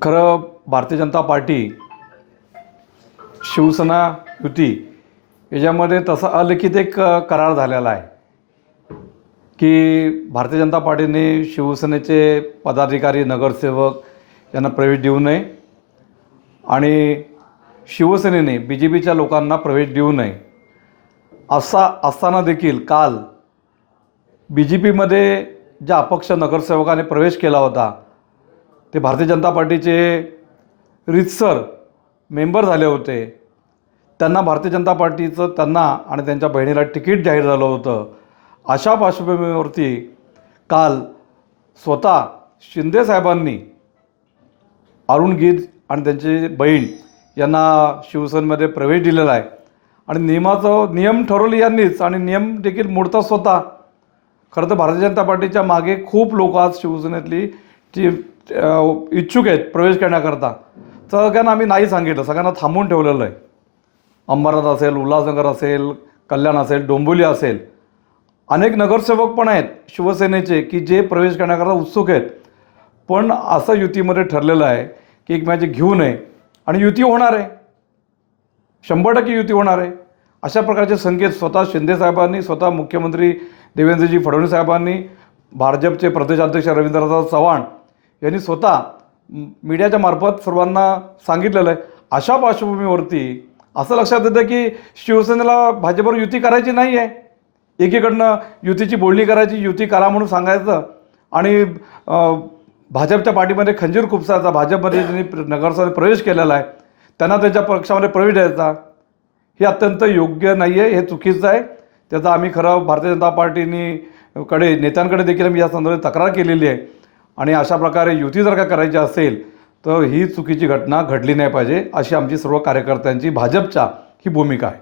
खरं भारतीय जनता पार्टी शिवसेना युती याच्यामध्ये तसा अलिखित एक करार झालेला आहे की भारतीय जनता पार्टीने शिवसेनेचे पदाधिकारी नगरसेवक यांना प्रवेश देऊ नये आणि शिवसेनेने BJPच्या लोकांना प्रवेश देऊ नये असा असताना देखील काल BJPमध्ये ज्या अपक्ष नगरसेवकाने प्रवेश केला होता ते भारतीय जनता पार्टीचे रीतसर मेंबर झाले होते। त्यांना भारतीय जनता पार्टीचं त्यांना आणि त्यांच्या बहिणीला तिकीट जाहीर झालं होतं। अशा पार्श्वभूमीवरती काल स्वतः शिंदे साहेबांनी अरुण गीत आणि त्यांची बहीण यांना शिवसेनेमध्ये प्रवेश दिलेला आहे आणि नियम ठरवले यांनीच आणि नियम देखील मोडतात स्वतः। खरं तर भारतीय जनता पार्टीच्या मागे खूप लोक आज शिवसेनेतली जी इच्छुक आहेत प्रवेश करण्याकरता, सगळ्यांना आम्ही नाही सांगितलं, सगळ्यांना थांबवून ठेवलेलं आहे। अंबरनाथ असेल, उल्हासनगर असेल, कल्याण असेल, डोंबिवली असेल, अनेक नगरसेवक पण आहेत शिवसेनेचे की जे प्रवेश करण्याकरता उत्सुक आहेत। पण असं युतीमध्ये ठरलेलं आहे की एकमेकांची घेऊ नये आणि युती होणार आहे, 100% युती होणार आहे। अशा प्रकारचे संकेत स्वतः शिंदे साहेबांनी, स्वतः मुख्यमंत्री देवेंद्रजी फडणवीस साहेबांनी, भाजपचे प्रदेशाध्यक्ष रवींद्रनाथ चव्हाण यांनी स्वतः मीडियाच्या मार्फत सर्वांना सांगितलेलं आहे। अशा पार्श्वभूमीवरती असं लक्षात येतं की शिवसेनेला भाजपवर युती करायची नाही आहे। एकीकडनं युतीची बोलणी करायची, युती करा म्हणून सांगायचं आणि भाजपच्या पाठीमध्ये खंजीर खुपसायचा, भाजपमध्ये ज्यांनी नगरसेवक प्रवेश केलेला आहे त्यांना त्यांच्या पक्षामध्ये प्रवेश द्यायचा, हे अत्यंत योग्य नाही आहे, हे चुकीचं आहे। त्याचा आम्ही खरं भारतीय जनता पार्टीकडे नेत्यांकडे देखील आम्ही या संदर्भात तक्रार केलेली आहे आणि अशा प्रकारे युती जर का करायची असेल तर ही चुकीची घटना घडली नाही पाहिजे अशी आमची सर्व कार्यकर्त्यांची भाजपच्या ही भूमिका आहे।